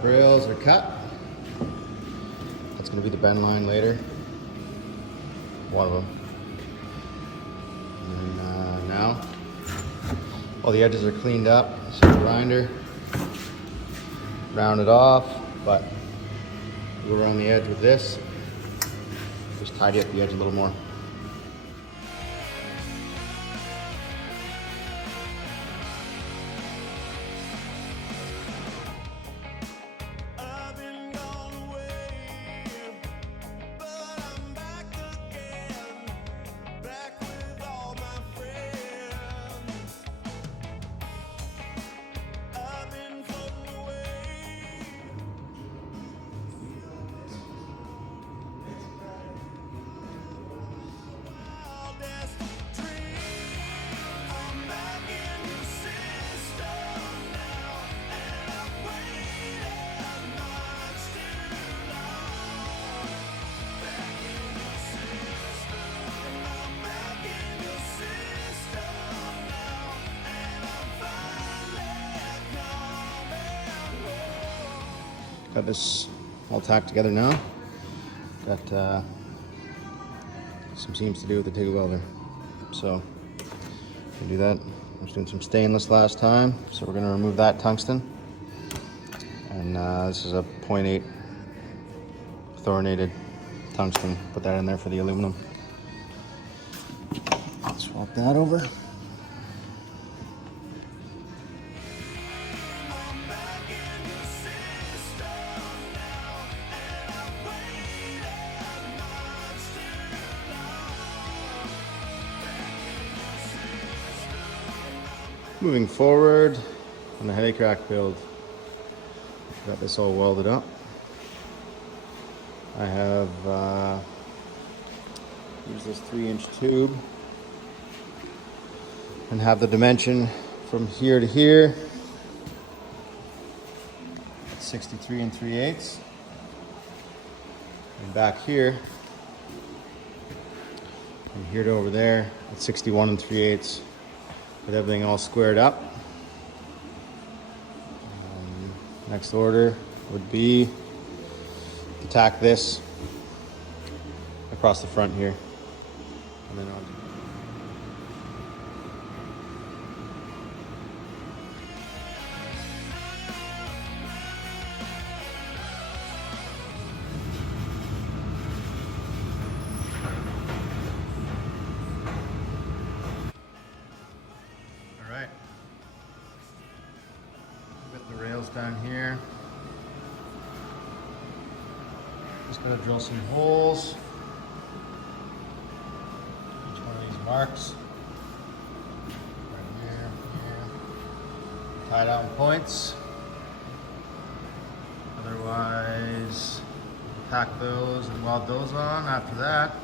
back rails are cut. That's going to be the bend line later. One of them. And then now, all the edges are cleaned up. So the grinder, round it off, but go around the edge with this. Just tidy up the edge a little more. Got this all tacked together now. Got some seams to do with the TIG welder. So, we do that. I was doing some stainless last time, so we're gonna remove that tungsten. And this is a 0.8 fluorinated tungsten. Put that in there for the aluminum. Swap that over. Moving forward on the heavy crack build, got this all welded up. I have used this 3-inch tube and have the dimension from here to here, 63 3/8, and back here from here to over there at 61 3/8. With everything all squared up. Next order would be to tack this across the front here. And then on. Down here, just gonna drill some holes each one of these marks right here, tie down points. Otherwise, tack those and weld those on after that.